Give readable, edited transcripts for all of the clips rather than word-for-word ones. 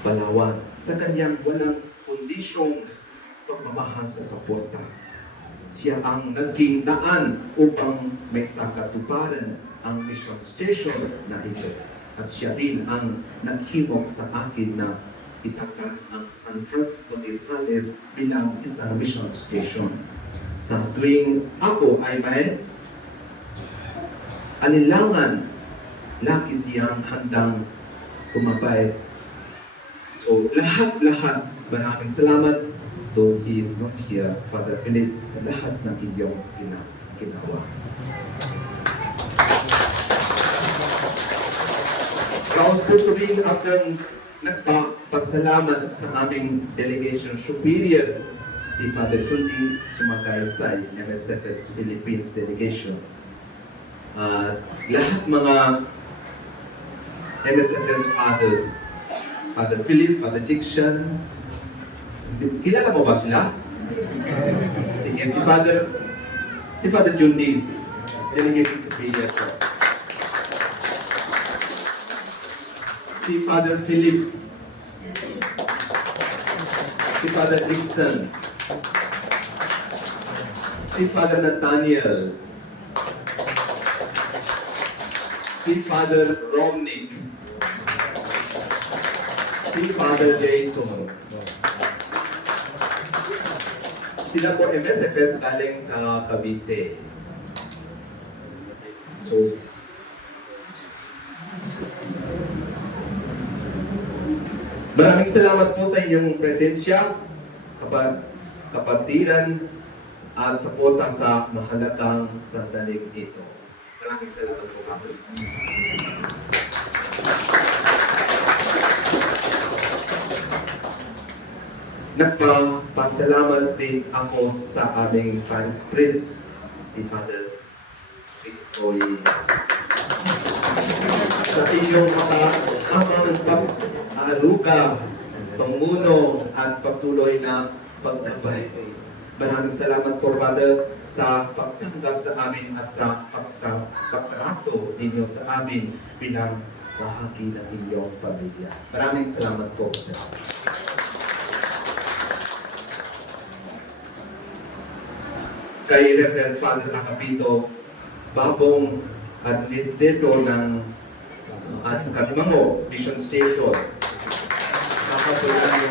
Palawan sa kanyang walang kondisyong pagmamahal sa suporta. Siya ang naging daan upang may sakatuparan ang mission station na ito. At siya din ang naghimok sa akin na itakda ang San Francisco de Sales bilang isang mission station. Sa tuwing ako ay may anilangan, lagi siyang handang umabay. So, lahat-lahat, maraming salamat. Though he is not here, Father Philip, sa lahat ng inyong ginawa. Kaus-puso rin akong nagpapasalamat sa aming delegation superior, si Father Chundi Sumagaysay, MSFS Philippines Delegation. Lahat mga MSFS fathers, Father Philip, Father Jikshan, kilala mo ba sila? Sige, si Father Chundi, delegation superior ko. Si Father Philip, si Father Dixon, si Father Nathaniel, si Father Romnick, si Father Jason. Sila po MSFS galing sa Cavite. So, maraming salamat po sa inyong presensya, kapatiran at suporta sa mahalagang sandaling ito. Maraming salamat po, Kapos. Nagpapasalamat din ako sa aming parish priest, si Father Victory. Sa inyong makahamang pag-aruga, pamuno at patuloy na paggabay. Maraming salamat po, Father, sa pagtanggap sa amin at sa pagtrato ninyo sa amin bilang bahagi ng inyong pamilya. Maraming salamat po, Father. Kay Reverend Father Acapito, bagong administrator ng Kalimango Mission Station. Nakasulan yung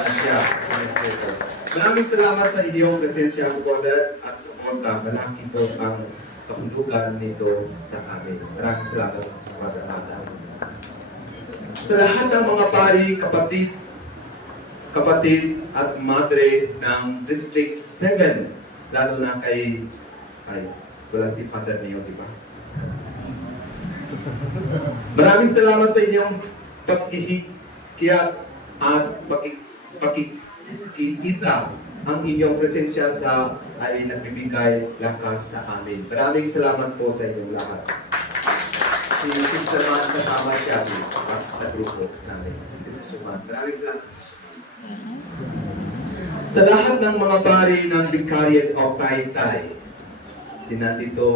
siya, administrator. Maraming salamat sa inyong presensya, Father, at suporta. Malaki po ang kahulugan nito sa amin. Maraming salamat, Father Adam. Sa lahat ng mga pari, kapatid at madre ng District 7, lalo na kay wala si Father Neo, di ba? Maraming salamat sa inyong pagkikiyat at pakikisa. Ang inyong presensya ay nagbibigay lakas sa amin. Maraming salamat po sa inyong lahat. Si Sister Man kasama siya sa grupo namin. Si Sister Man. Maraming salamat sa sa lahat ng mga pari ng Vicariate of Taytay, nandito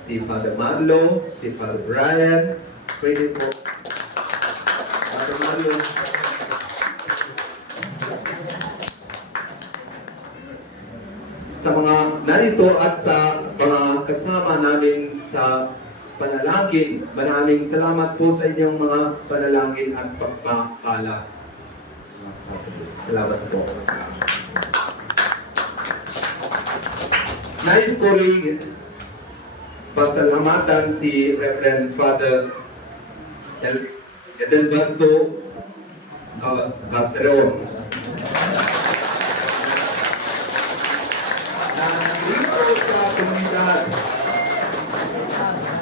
si Father Marlo, si Father Brian, pwede po, Father Marlo. Sa mga narito at sa mga kasama namin sa panalangin, maraming salamat po sa inyong mga panalangin at pagpapala. Salamat po. Nais ko rin pasalamatan si Reverend Father Edelberto Catreon. Dito sa komunidad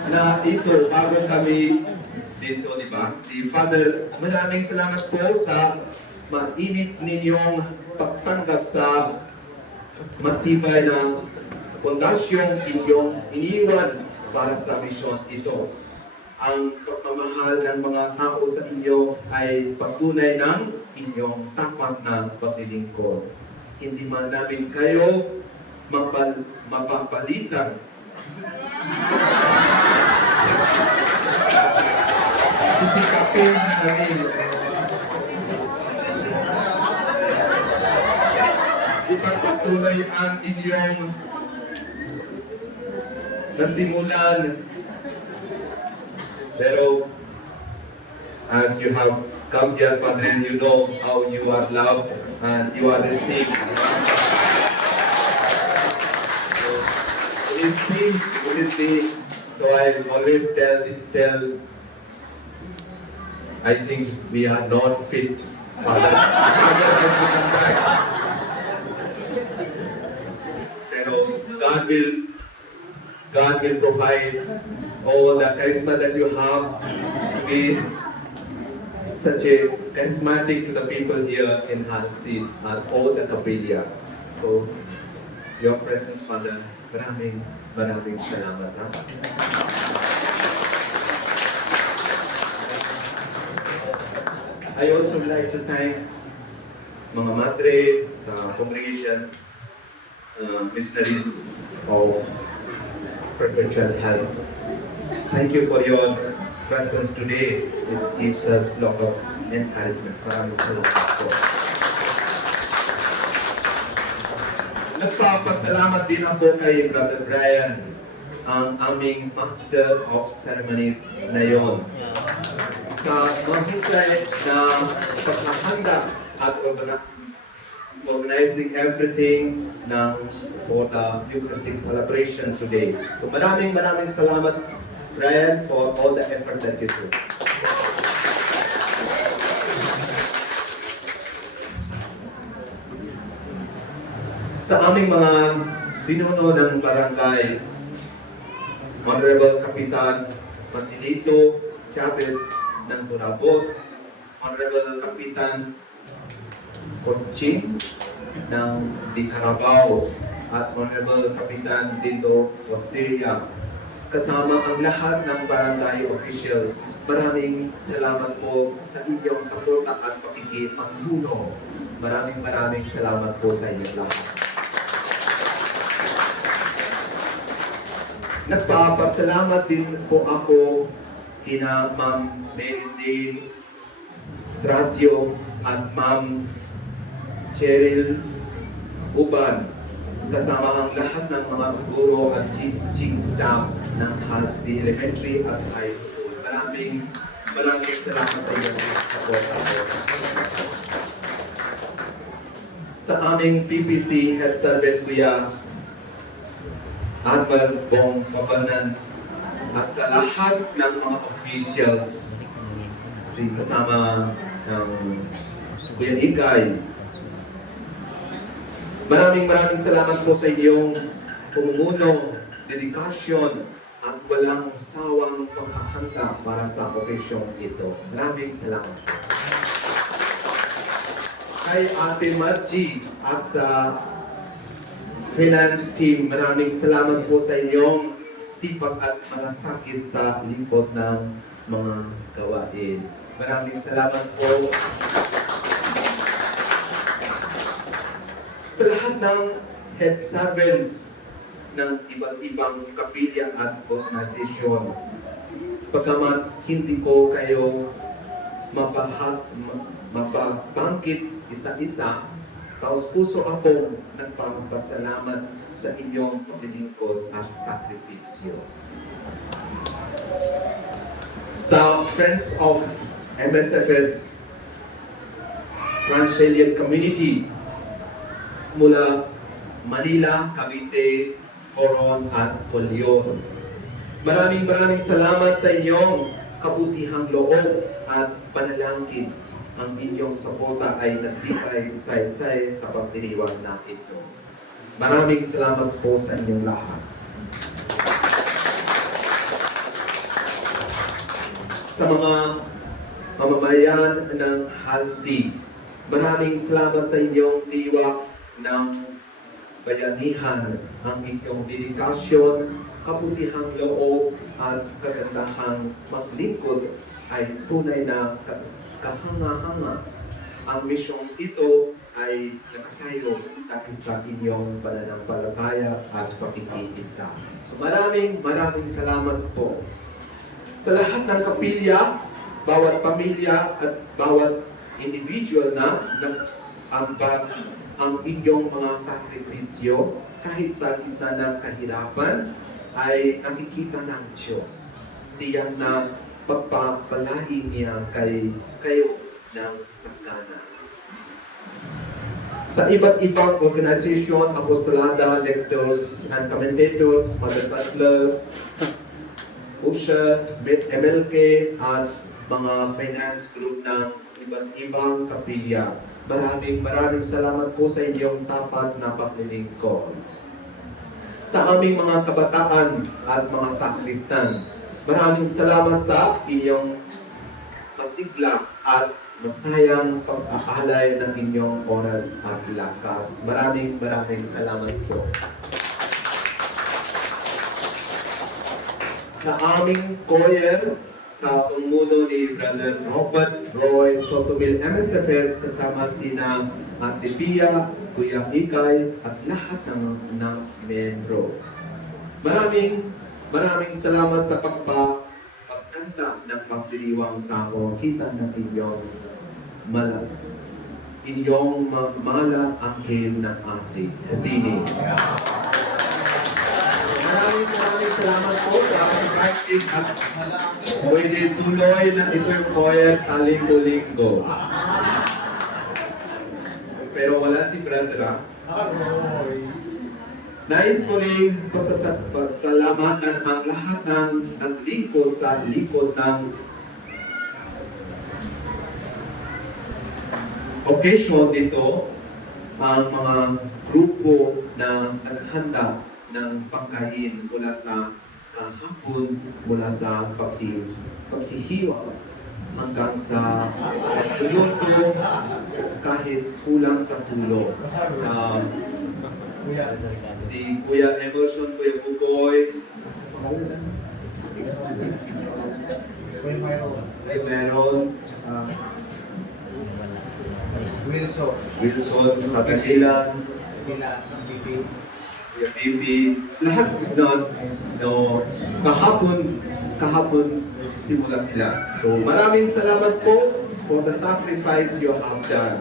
na ito, bago kami dito, di ba? Si Father, maraming salamat po sa mainit ninyong pagtanggap sa matibay na pondasyong inyong iniwan para sa misyon ito. Ang pagmamahal ng mga tao sa inyo ay patunay ng inyong tapat na paglilingkod. Hindi man namin kayo mapapalitan. Sisikapin namin ipagpatuloy ang inyong nasimulan. Pero as you have come here, Father, you know how you are loved and you are received. You see. So I always tell, I think we are not fit, Father. Father has to come back. Pero God will provide all the charisma that you have to be such a charismatic to the people here in Hansi and all the capillas. So, your presence, Father, maraming salamat. Ha? I also would like to thank mga madre sa congregation, missionaries of Perpetual Help. Thank you for your presence today. It gives us a lot of encouragement. Maraming salamat po. Nagpapasalamat din ako kay Brother Brian, ang aming Master of Ceremonies na yon, sa mahusay na paghahanda at organizing everything for the Eucharistic celebration today. So maraming salamat, Brian, for all the effort that you do. Sa aming mga pinuno ng barangay, Honorable Kapitan Masilito Chavez ng Turabot, Honorable Kapitan Conching ng Di Carabao, at Honorable Kapitan Dito Osteria, kasama ang lahat ng barangay officials. Maraming salamat po sa inyong suporta at pakikipagtulong. Maraming salamat po sa inyong lahat. Nagpapasalamat din po ako kina Ma'am Mary Jane Tratio at Ma'am Cheryl Uban, kasama ang lahat ng mga guro at teaching staffs ng Hansi Elementary at High School. Maraming salamat sa inyong support. Sa aming PPC Head Servant Kuya Albert Bong Fabanan, at sa lahat ng mga officials, kasama ng Kuya Igay, maraming salamat po sa inyong pumumuno, dedikasyon, at walang sawang paghahanda para sa okasyong ito. Maraming salamat. Kay Ate Margie at sa finance team, maraming salamat po sa inyong sipag at malasakit sa likod ng mga gawain. Maraming salamat po sa lahat ng head servants ng iba't ibang kapilya at organisasyon. Pagkamat hindi ko kayo mapabangkit isa-isa, taos puso akong nagpapasalamat sa inyong paglilingkod at sakripisyo. Sa Friends of MSFS Franchelian Community mula Manila, Cavite, Coron at Polion, maraming salamat sa inyong kabutihang loob at panalangin. Ang inyong suporta ay nagbigay saysay sa pagdiriwang na ito. Maraming salamat po sa inyong lahat. Sa mga mamamayan ng Hansi, maraming salamat sa inyong tiwak ng bayanihan. Ang inyong dedikasyon, kabutihang loob at kagandahang maglingkod ay tunay na kahanga-hanga. Ang misyong ito ay nakatayo dahil sa inyong pananampalataya at pakikiisa. So maraming salamat po. Sa lahat ng kapilya, bawat pamilya at bawat individual na nag-ambag ang inyong mga sakripisyo kahit sa gitna ng kahirapan ay nakikita ng Diyos. Tiyak na pagpapalain niya kayo ng sakana. Sa iba't ibang organisasyon, apostolada, lectors and commentators, Mother Butlers, USHA, MLK, at mga finance group ng iba't ibang kapilya. Maraming salamat po sa inyong tapat na paglilingkod. Sa aming mga kabataan at mga sakristan, maraming salamat sa inyong masigla at masayang pag-aalay ng inyong oras at lakas. Maraming salamat po. Sa aming choir, sa pangmuno ni Brother Robert Roy Sotomil MSFS, kasama sina Ate Pia, Kuya Ikay, at lahat ng membro. Maraming salamat sa pagkanta ng pagdiriwang sa pamamagitan ng inyong malang anghel ng ating dini. Maraming salamat po sa aking practice at pwede tuloy na ito yung choir sa linggo-linggo. Pero wala si Brother. Nais ko rin pasalamatan ang lahat ng naglingkod sa likod ng occasion dito, ang mga grupo na naghanda ng pagkain mula sa hapon, mula sa paghihiwa hanggang sa pagluluto kahit kulang sa tulog. Si Kuya Emerson, Kuya Buboy, Kuya Meron, Wilson, Kagalilan, Kuya Bibi, lahat kahapon simula sila. So maraming salamat po for the sacrifice you have done.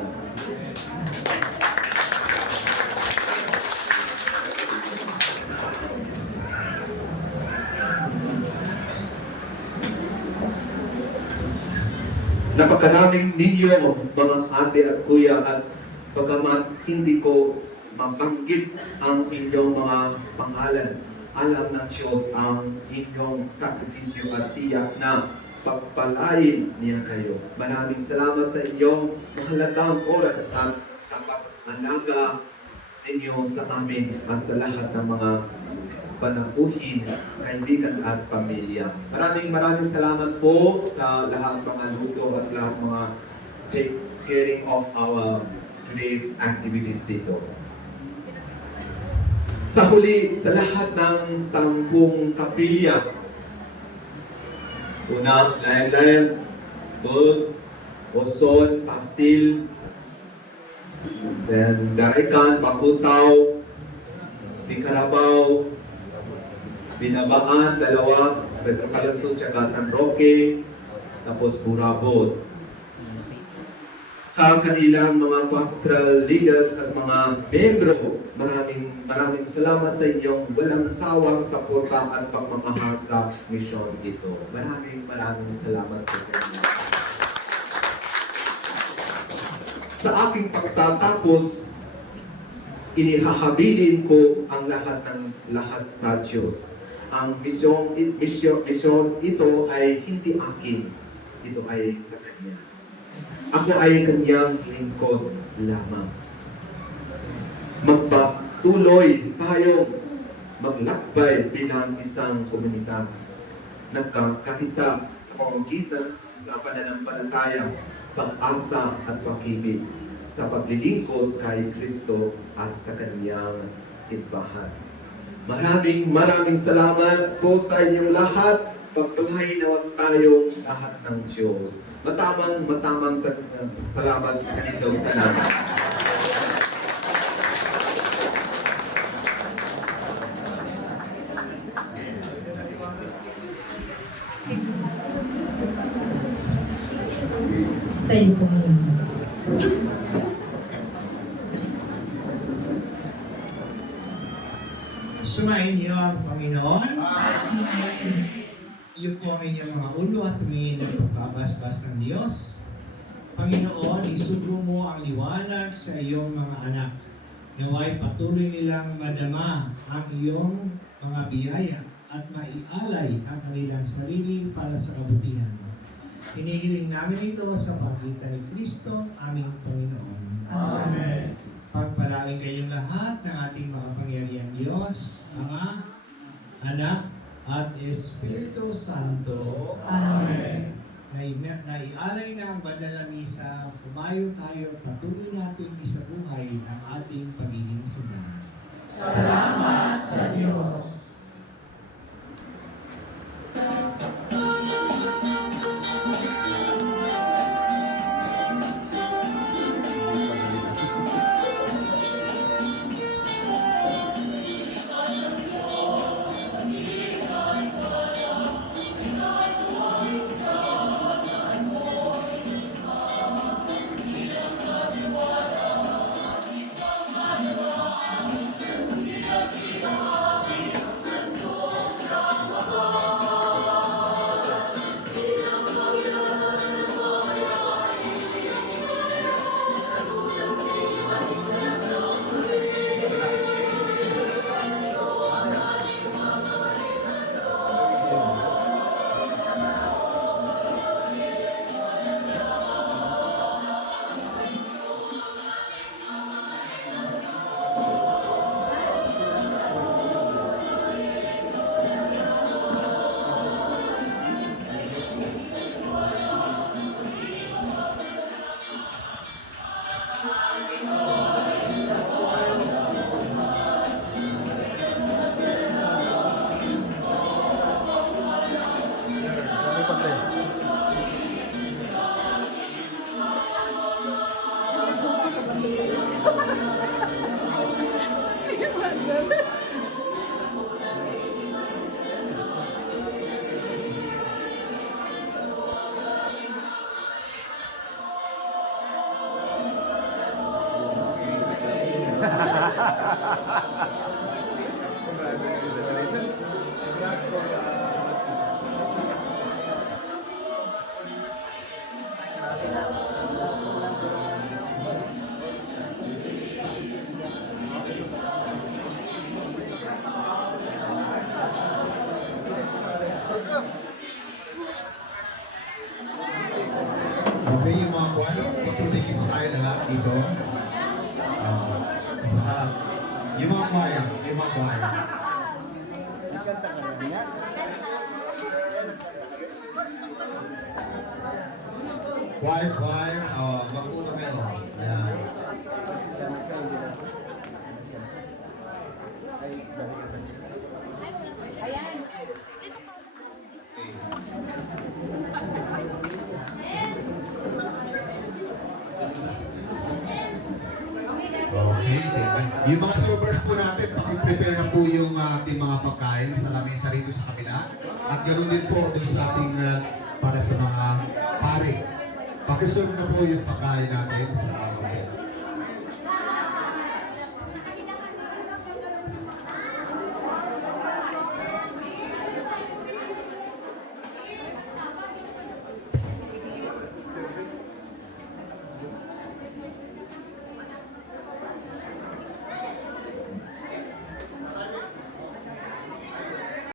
Napakaraming ninyo, mga ate at kuya, at bagamat hindi ko mabanggit ang inyong mga pangalan, alam ng Diyos ang inyong sakripisyo at tiyak na pagpalain niya kayo. Maraming salamat sa inyong mahalagang oras at sa pag-alaga ninyo sa amin at sa lahat ng mga panaguhin, kaibigan at pamilya. Maraming salamat po sa lahat mga luto at lahat mga take caring of our today's activities dito. Sa huli, sa lahat ng 10 kapilya, una, Layan-Layan, Bud, Oson, Pasil, then Darikan, Bakutaw, Ticarabaw, Binabaan, 2, Pedro Calaso, tsaka San Roque, tapos Burabot. Sa kanilang mga pastoral leaders at mga membro, maraming salamat sa inyong walang sawang suporta at pagmamahal sa misyon ito. Maraming salamat po sa inyo. Sa aking pagtatapos, inihahabilin ko ang lahat sa Diyos. Ang misyon ito ay hindi akin. Ito ay sa Kanya. Ako ay Kanyang lingkod lamang. Magpatuloy tayo maglakbay bilang isang komunidad. Nagkakaisa sa pamamagitan sa pananampalataya, pag-asa at pag-ibig sa paglilingkod kay Kristo at sa Kanyang simbahan. Maraming salamat po sa inyong lahat. Pagpalain naman tayong lahat ng Diyos. Matamang salamat kanitong tanan. Tayo po muna. Sumayin niyo ang Panginoon. Yuko ang inyong mga ulo at tumingin ng pagbabasbas ng Diyos. Panginoon, isugo mo ang liwanag sa iyong mga anak. Naway patuloy nilang madama ang iyong mga biyaya at maialay ang kanilang sarili para sa kabutihan. Hinihiling namin ito sa pagitan ni Kristo, aming Panginoon. Amen. Pagpalain kayong lahat ng ating mga pangyarihan Diyos, Ama, Anak, at Espiritu Santo. Amen. Naialay na ang banal na misa, kumayo tayo at patuloy natin isabuhay ang ating pagiging simbahan. Salamat sa Diyos. Okay, yung mga kwan, patulingin mo tayo lahat dito. Sa harap. Yung mga choir, yung mga choir. Quiet, quiet. Wag muna kayo. Ayan. Okay, thank you. Yung mga servers po natin, paki-prepare na po yung ating mga pagkain sa lamesa rito sa kabila. At ganoon din po doon sa ating para sa mga pare. Paki-serve na po yung pagkain natin sa kabila.